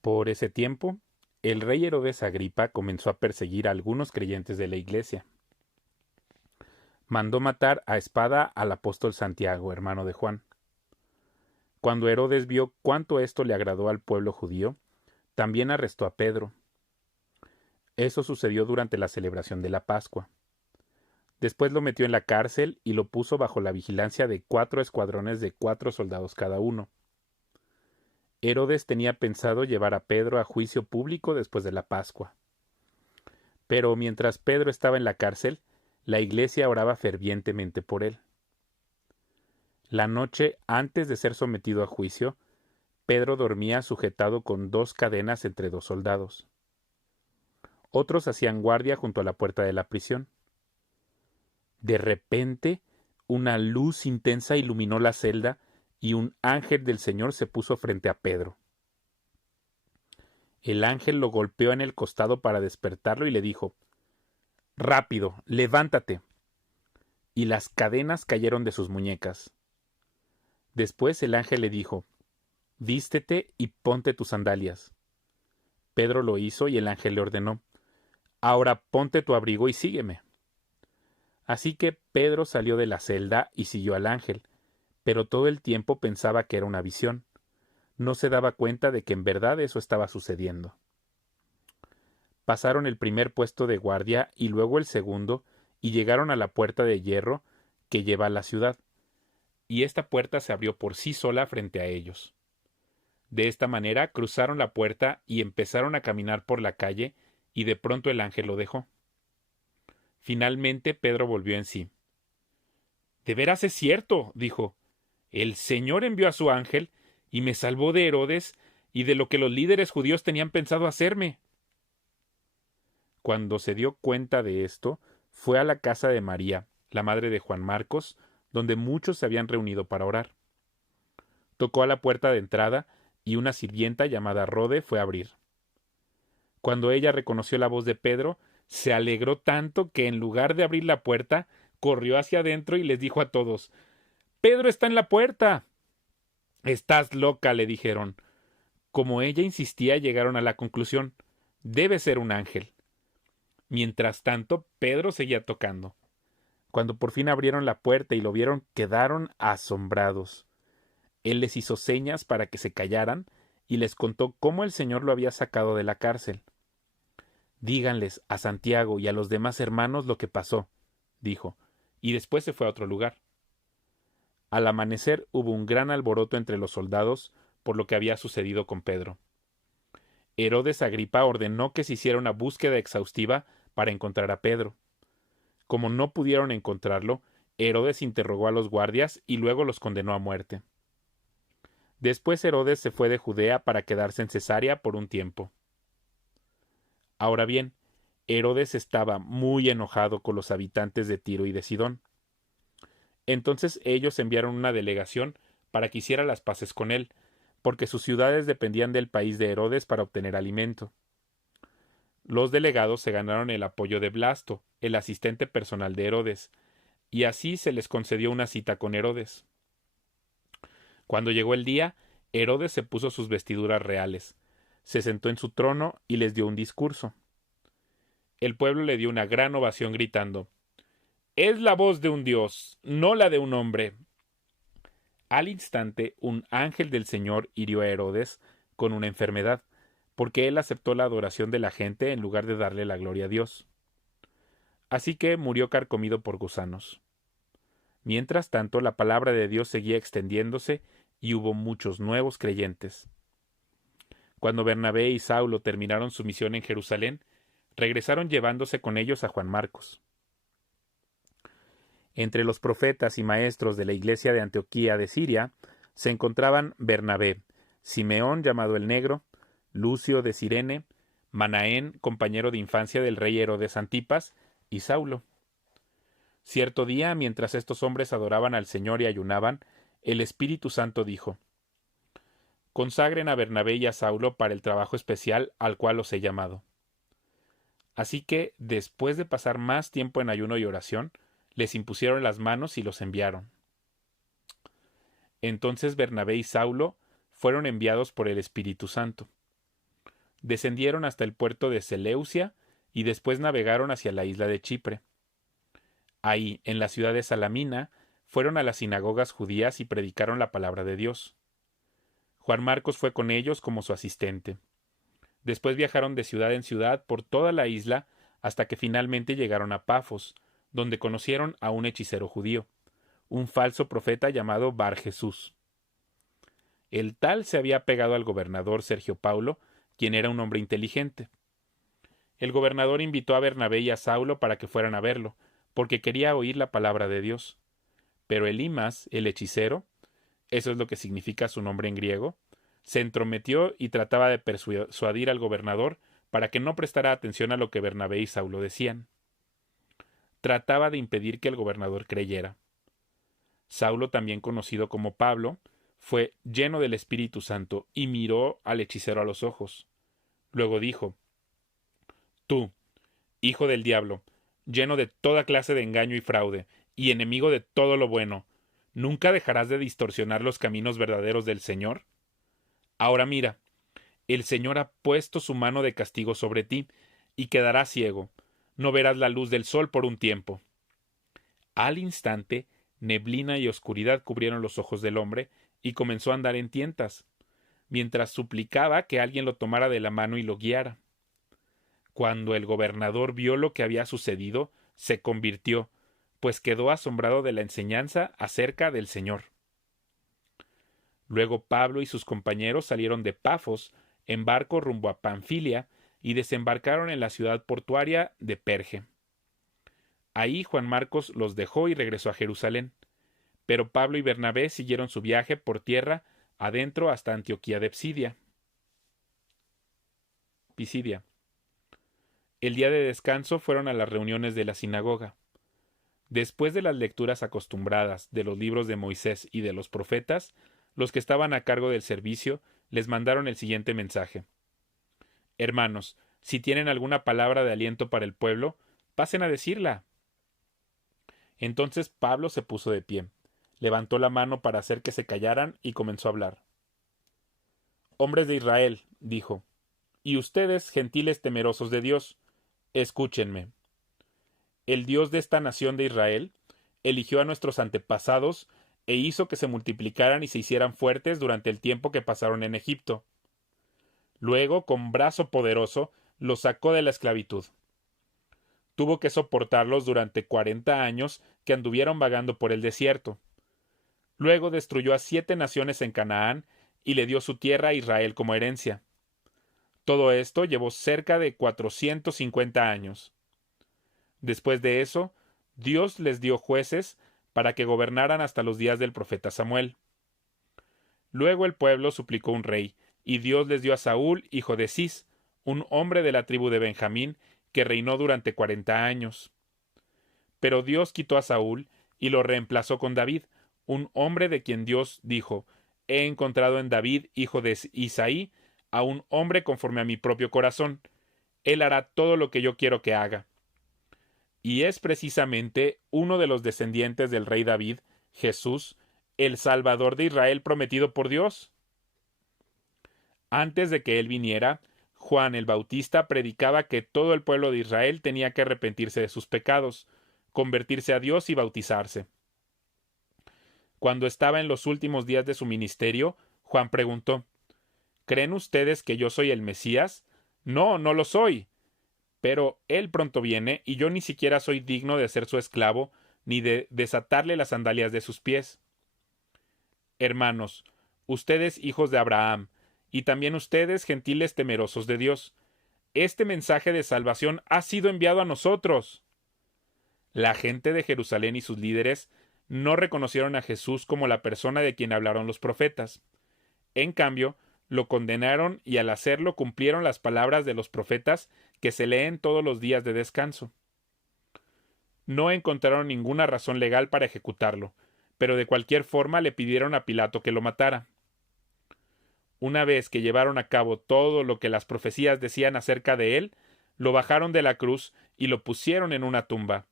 Por ese tiempo, el rey Herodes Agripa comenzó a perseguir a algunos creyentes de la iglesia. Mandó matar a espada al apóstol Santiago, hermano de Juan. Cuando Herodes vio cuánto esto le agradó al pueblo judío, también arrestó a Pedro. Eso sucedió durante la celebración de la Pascua. Después lo metió en la cárcel y lo puso bajo la vigilancia de 4 escuadrones de 4 soldados cada uno. Herodes tenía pensado llevar a Pedro a juicio público después de la Pascua. Pero mientras Pedro estaba en la cárcel, la iglesia oraba fervientemente por él. La noche antes de ser sometido a juicio, Pedro dormía sujetado con 2 cadenas entre 2 soldados. Otros hacían guardia junto a la puerta de la prisión. De repente, una luz intensa iluminó la celda y un ángel del Señor se puso frente a Pedro. El ángel lo golpeó en el costado para despertarlo y le dijo: «Rápido, levántate». Y las cadenas cayeron de sus muñecas. Después el ángel le dijo: «Vístete y ponte tus sandalias». Pedro lo hizo y el ángel le ordenó: «Ahora ponte tu abrigo y sígueme». Así que Pedro salió de la celda y siguió al ángel, pero todo el tiempo pensaba que era una visión. No se daba cuenta de que en verdad eso estaba sucediendo. Pasaron el primer puesto de guardia y luego el segundo, y llegaron a la puerta de hierro que lleva a la ciudad, y esta puerta se abrió por sí sola frente a ellos. De esta manera cruzaron la puerta y empezaron a caminar por la calle, y de pronto el ángel lo dejó. Finalmente Pedro volvió en sí. «De veras es cierto», dijo. «El Señor envió a su ángel y me salvó de Herodes y de lo que los líderes judíos tenían pensado hacerme». Cuando se dio cuenta de esto, fue a la casa de María, la madre de Juan Marcos, donde muchos se habían reunido para orar. Tocó a la puerta de entrada y una sirvienta llamada Rode fue a abrir. Cuando ella reconoció la voz de Pedro, se alegró tanto que en lugar de abrir la puerta, corrió hacia adentro y les dijo a todos: «¡Pedro está en la puerta!». «Estás loca», le dijeron. Como ella insistía, llegaron a la conclusión: debe ser un ángel. Mientras tanto, Pedro seguía tocando. Cuando por fin abrieron la puerta y lo vieron, quedaron asombrados. Él les hizo señas para que se callaran y les contó cómo el Señor lo había sacado de la cárcel. «Díganles a Santiago y a los demás hermanos lo que pasó», dijo, y después se fue a otro lugar. Al amanecer hubo un gran alboroto entre los soldados por lo que había sucedido con Pedro. Herodes Agripa ordenó que se hiciera una búsqueda exhaustiva para encontrar a Pedro. Como no pudieron encontrarlo, Herodes interrogó a los guardias y luego los condenó a muerte. Después Herodes se fue de Judea para quedarse en Cesarea por un tiempo. Ahora bien, Herodes estaba muy enojado con los habitantes de Tiro y de Sidón. Entonces ellos enviaron una delegación para que hiciera las paces con él, porque sus ciudades dependían del país de Herodes para obtener alimento. Los delegados se ganaron el apoyo de Blasto, el asistente personal de Herodes, y así se les concedió una cita con Herodes. Cuando llegó el día, Herodes se puso sus vestiduras reales, se sentó en su trono y les dio un discurso. El pueblo le dio una gran ovación gritando: «Es la voz de un dios, no la de un hombre». Al instante, un ángel del Señor hirió a Herodes con una enfermedad, porque él aceptó la adoración de la gente en lugar de darle la gloria a Dios. Así que murió carcomido por gusanos. Mientras tanto, la palabra de Dios seguía extendiéndose y hubo muchos nuevos creyentes. Cuando Bernabé y Saulo terminaron su misión en Jerusalén, regresaron llevándose con ellos a Juan Marcos. Entre los profetas y maestros de la iglesia de Antioquía de Siria se encontraban Bernabé, Simeón llamado el Negro, Lucio de Cirene, Manaén, compañero de infancia del rey Herodes Antipas, y Saulo. Cierto día, mientras estos hombres adoraban al Señor y ayunaban, el Espíritu Santo dijo: «Consagren a Bernabé y a Saulo para el trabajo especial al cual los he llamado». Así que, después de pasar más tiempo en ayuno y oración, les impusieron las manos y los enviaron. Entonces Bernabé y Saulo fueron enviados por el Espíritu Santo. descendieron hasta el puerto de Seleucia y después navegaron hacia la isla de Chipre. Ahí, en la ciudad de Salamina, fueron a las sinagogas judías y predicaron la palabra de Dios. Juan Marcos fue con ellos como su asistente. Después viajaron de ciudad en ciudad por toda la isla hasta que finalmente llegaron a Pafos, donde conocieron a un hechicero judío, un falso profeta llamado Bar Jesús. El tal se había pegado al gobernador Sergio Paulo, quien era un hombre inteligente. El gobernador invitó a Bernabé y a Saulo para que fueran a verlo, porque quería oír la palabra de Dios. Pero Elimas, el hechicero, eso es lo que significa su nombre en griego, se entrometió y trataba de persuadir al gobernador para que no prestara atención a lo que Bernabé y Saulo decían. Trataba de impedir que el gobernador creyera. Saulo, también conocido como Pablo, fue lleno del Espíritu Santo y miró al hechicero a los ojos. Luego dijo: Tú, hijo del diablo, lleno de toda clase de engaño y fraude, y enemigo de todo lo bueno, ¿nunca dejarás de distorsionar los caminos verdaderos del Señor? Ahora mira, el Señor ha puesto su mano de castigo sobre ti, y quedarás ciego, no verás la luz del sol por un tiempo. Al instante, neblina y oscuridad cubrieron los ojos del hombre, y comenzó a andar en tientas, mientras suplicaba que alguien lo tomara de la mano y lo guiara. Cuando el gobernador vio lo que había sucedido, se convirtió, pues quedó asombrado de la enseñanza acerca del Señor. Luego Pablo y sus compañeros salieron de Pafos en barco rumbo a Panfilia y desembarcaron en la ciudad portuaria de Perge. Ahí Juan Marcos los dejó y regresó a Jerusalén, pero Pablo y Bernabé siguieron su viaje por tierra adentro hasta Antioquía de Pisidia. El día de descanso fueron a las reuniones de la sinagoga. Después de las lecturas acostumbradas de los libros de Moisés y de los profetas, los que estaban a cargo del servicio les mandaron el siguiente mensaje: Hermanos, si tienen alguna palabra de aliento para el pueblo, pasen a decirla. Entonces Pablo se puso de pie, levantó la mano para hacer que se callaran y comenzó a hablar. Hombres de Israel, dijo, y ustedes, gentiles temerosos de Dios, escúchenme. El Dios de esta nación de Israel eligió a nuestros antepasados e hizo que se multiplicaran y se hicieran fuertes durante el tiempo que pasaron en Egipto. Luego, con brazo poderoso, los sacó de la esclavitud. Tuvo que soportarlos durante 40 años que anduvieron vagando por el desierto. Luego destruyó a 7 naciones en Canaán y le dio su tierra a Israel como herencia. Todo esto llevó cerca de 450 años. Después de eso, Dios les dio jueces para que gobernaran hasta los días del profeta Samuel. Luego el pueblo suplicó un rey, y Dios les dio a Saúl, hijo de Cis, un hombre de la tribu de Benjamín, que reinó durante 40 años. Pero Dios quitó a Saúl y lo reemplazó con David, un hombre de quien Dios dijo: He encontrado en David, hijo de Isaí, a un hombre conforme a mi propio corazón. Él hará todo lo que yo quiero que haga. Y es precisamente uno de los descendientes del rey David, Jesús, el Salvador de Israel prometido por Dios. Antes de que él viniera, Juan el Bautista predicaba que todo el pueblo de Israel tenía que arrepentirse de sus pecados, convertirse a Dios y bautizarse. Cuando estaba en los últimos días de su ministerio, Juan preguntó: ¿Creen ustedes que yo soy el Mesías? No, no lo soy. Pero él pronto viene, y yo ni siquiera soy digno de ser su esclavo, ni de desatarle las sandalias de sus pies. Hermanos, ustedes hijos de Abraham, y también ustedes gentiles temerosos de Dios, este mensaje de salvación ha sido enviado a nosotros. La gente de Jerusalén y sus líderes no reconocieron a Jesús como la persona de quien hablaron los profetas. En cambio, lo condenaron y al hacerlo cumplieron las palabras de los profetas que se leen todos los días de descanso. No encontraron ninguna razón legal para ejecutarlo, pero de cualquier forma le pidieron a Pilato que lo matara. Una vez que llevaron a cabo todo lo que las profecías decían acerca de él, lo bajaron de la cruz y lo pusieron en una tumba.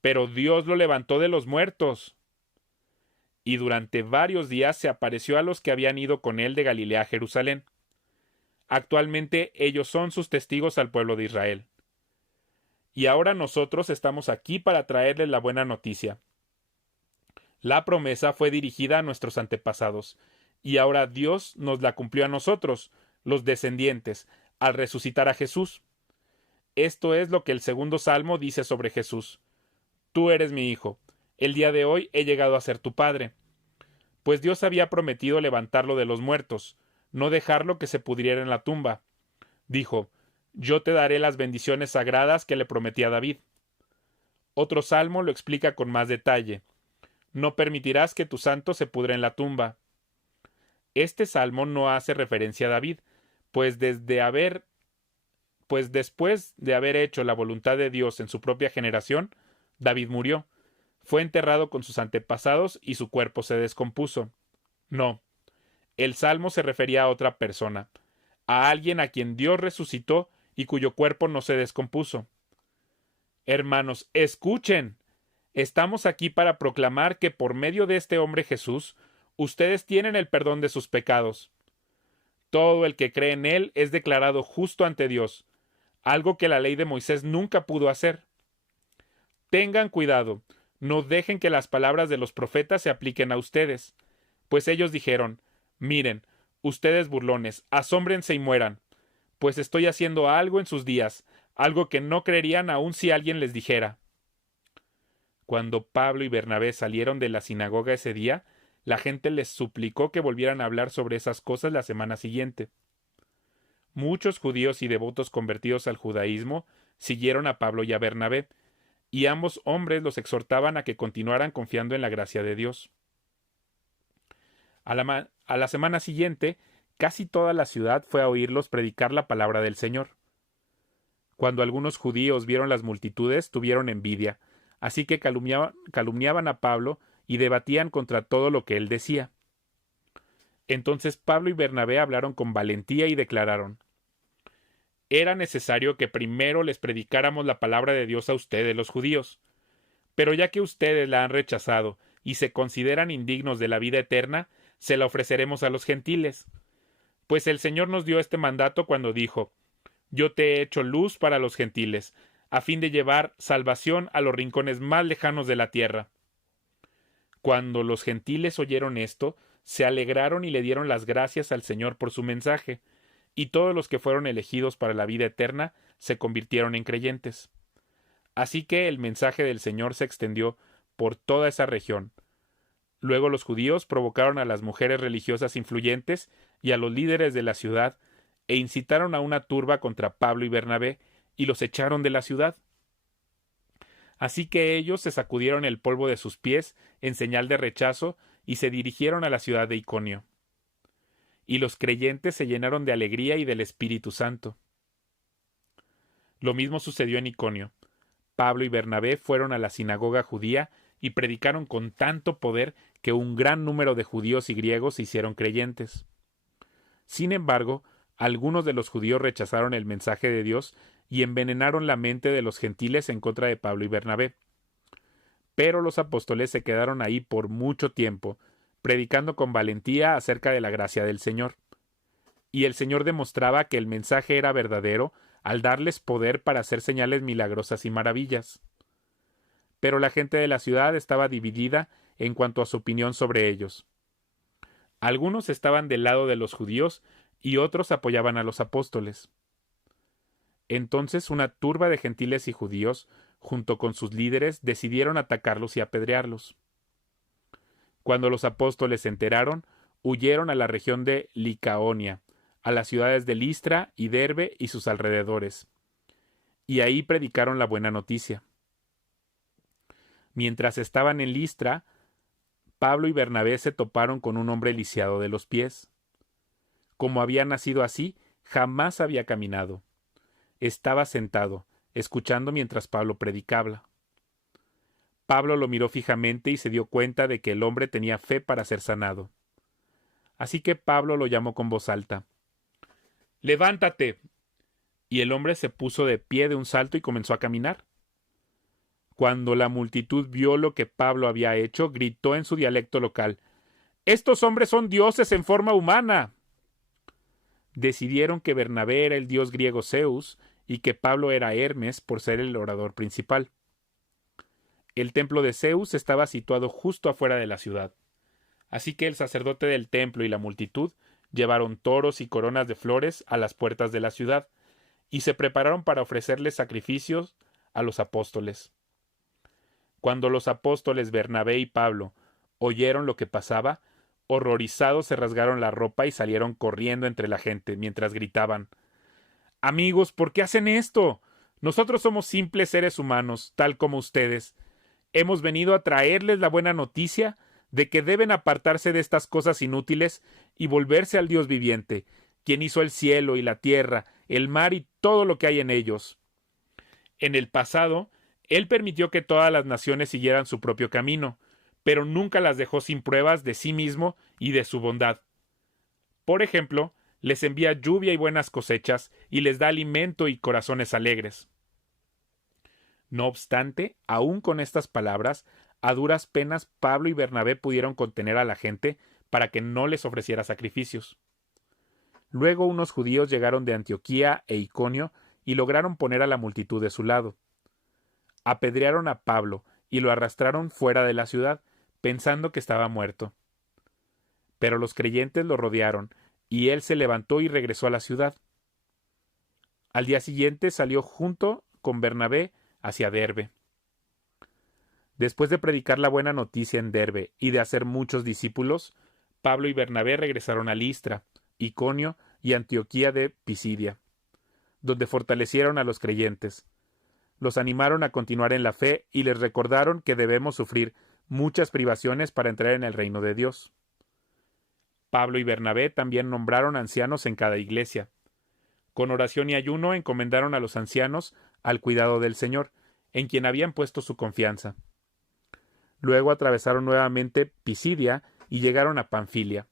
Pero Dios lo levantó de los muertos. Y durante varios días se apareció a los que habían ido con él de Galilea a Jerusalén. Actualmente ellos son sus testigos al pueblo de Israel. Y ahora nosotros estamos aquí para traerles la buena noticia. La promesa fue dirigida a nuestros antepasados, y ahora Dios nos la cumplió a nosotros, los descendientes, al resucitar a Jesús. Esto es lo que el segundo salmo dice sobre Jesús. Tú eres mi hijo. El día de hoy he llegado a ser tu padre. Pues Dios había prometido levantarlo de los muertos, no dejarlo que se pudriera en la tumba. Dijo, yo te daré las bendiciones sagradas que le prometí a David. Otro salmo lo explica con más detalle. No permitirás que tu santo se pudra en la tumba. Este salmo no hace referencia a David, pues después de haber hecho la voluntad de Dios en su propia generación, David murió, fue enterrado con sus antepasados y su cuerpo se descompuso. No, el salmo se refería a otra persona, a alguien a quien Dios resucitó y cuyo cuerpo no se descompuso. Hermanos, escuchen. Estamos aquí para proclamar que por medio de este hombre Jesús, ustedes tienen el perdón de sus pecados. Todo el que cree en él es declarado justo ante Dios, algo que la ley de Moisés nunca pudo hacer. Tengan cuidado, no dejen que las palabras de los profetas se apliquen a ustedes, pues ellos dijeron, miren, ustedes burlones, asómbrense y mueran, pues estoy haciendo algo en sus días, algo que no creerían aun si alguien les dijera. Cuando Pablo y Bernabé salieron de la sinagoga ese día, la gente les suplicó que volvieran a hablar sobre esas cosas la semana siguiente. Muchos judíos y devotos convertidos al judaísmo siguieron a Pablo y a Bernabé, y ambos hombres los exhortaban a que continuaran confiando en la gracia de Dios. A la semana siguiente, casi toda la ciudad fue a oírlos predicar la palabra del Señor. Cuando algunos judíos vieron las multitudes, tuvieron envidia, así que calumniaban a Pablo y debatían contra todo lo que él decía. Entonces Pablo y Bernabé hablaron con valentía y declararon: era necesario que primero les predicáramos la palabra de Dios a ustedes, los judíos. Pero ya que ustedes la han rechazado y se consideran indignos de la vida eterna, se la ofreceremos a los gentiles. Pues el Señor nos dio este mandato cuando dijo: yo te he hecho luz para los gentiles, a fin de llevar salvación a los rincones más lejanos de la tierra. Cuando los gentiles oyeron esto, se alegraron y le dieron las gracias al Señor por su mensaje, y todos los que fueron elegidos para la vida eterna se convirtieron en creyentes. Así que el mensaje del Señor se extendió por toda esa región. Luego los judíos provocaron a las mujeres religiosas influyentes y a los líderes de la ciudad, e incitaron a una turba contra Pablo y Bernabé, y los echaron de la ciudad. Así que ellos se sacudieron el polvo de sus pies en señal de rechazo y se dirigieron a la ciudad de Iconio. Y los creyentes se llenaron de alegría y del Espíritu Santo. Lo mismo sucedió en Iconio. Pablo y Bernabé fueron a la sinagoga judía y predicaron con tanto poder que un gran número de judíos y griegos se hicieron creyentes. Sin embargo, algunos de los judíos rechazaron el mensaje de Dios y envenenaron la mente de los gentiles en contra de Pablo y Bernabé. Pero los apóstoles se quedaron ahí por mucho tiempo, predicando con valentía acerca de la gracia del Señor. Y el Señor demostraba que el mensaje era verdadero al darles poder para hacer señales milagrosas y maravillas. Pero la gente de la ciudad estaba dividida en cuanto a su opinión sobre ellos. Algunos estaban del lado de los judíos y otros apoyaban a los apóstoles. Entonces una turba de gentiles y judíos, junto con sus líderes, decidieron atacarlos y apedrearlos. Cuando los apóstoles se enteraron, huyeron a la región de Licaonia, a las ciudades de Listra y Derbe y sus alrededores, y ahí predicaron la buena noticia. Mientras estaban en Listra, Pablo y Bernabé se toparon con un hombre lisiado de los pies. Como había nacido así, jamás había caminado. Estaba sentado, escuchando mientras Pablo predicaba. Pablo lo miró fijamente y se dio cuenta de que el hombre tenía fe para ser sanado. Así que Pablo lo llamó con voz alta: ¡levántate! Y el hombre se puso de pie de un salto y comenzó a caminar. Cuando la multitud vio lo que Pablo había hecho, gritó en su dialecto local: ¡estos hombres son dioses en forma humana! decidieron que Bernabé era el dios griego Zeus y que Pablo era Hermes por ser el orador principal. El templo de Zeus estaba situado justo afuera de la ciudad. Así que el sacerdote del templo y la multitud llevaron toros y coronas de flores a las puertas de la ciudad, y se prepararon para ofrecerles sacrificios a los apóstoles. Cuando los apóstoles Bernabé y Pablo oyeron lo que pasaba, horrorizados se rasgaron la ropa y salieron corriendo entre la gente, mientras gritaban: «Amigos, ¿por qué hacen esto? Nosotros somos simples seres humanos, tal como ustedes. Hemos venido a traerles la buena noticia de que deben apartarse de estas cosas inútiles y volverse al Dios viviente, quien hizo el cielo y la tierra, el mar y todo lo que hay en ellos. En el pasado, Él permitió que todas las naciones siguieran su propio camino, pero nunca las dejó sin pruebas de sí mismo y de su bondad. Por ejemplo, les envía lluvia y buenas cosechas, y les da alimento y corazones alegres. No obstante, aun con estas palabras, a duras penas Pablo y Bernabé pudieron contener a la gente para que no les ofreciera sacrificios. Luego unos judíos llegaron de Antioquía e Iconio y lograron poner a la multitud de su lado. Apedrearon a Pablo y lo arrastraron fuera de la ciudad, pensando que estaba muerto. Pero los creyentes lo rodearon, y él se levantó y regresó a la ciudad. Al día siguiente salió junto con Bernabé hacia Derbe. Después de predicar la buena noticia en Derbe y de hacer muchos discípulos, Pablo y Bernabé regresaron a Listra, Iconio y Antioquía de Pisidia, donde fortalecieron a los creyentes. Los animaron a continuar en la fe y les recordaron que debemos sufrir muchas privaciones para entrar en el reino de Dios. Pablo y Bernabé también nombraron ancianos en cada iglesia. Con oración y ayuno encomendaron a los ancianos al cuidado del Señor, en quien habían puesto su confianza. Luego atravesaron nuevamente Pisidia y llegaron a Panfilia.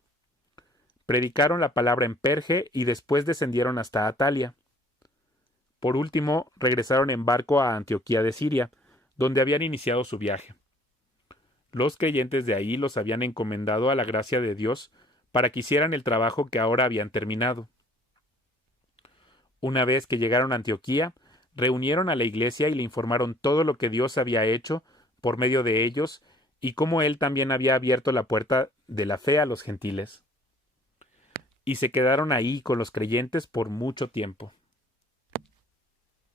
Predicaron la palabra en Perge y después descendieron hasta Atalia. Por último, regresaron en barco a Antioquía de Siria, donde habían iniciado su viaje. Los creyentes de ahí los habían encomendado a la gracia de Dios para que hicieran el trabajo que ahora habían terminado. Una vez que llegaron a Antioquía, reunieron a la iglesia y le informaron todo lo que Dios había hecho por medio de ellos y cómo Él también había abierto la puerta de la fe a los gentiles. Y se quedaron ahí con los creyentes por mucho tiempo.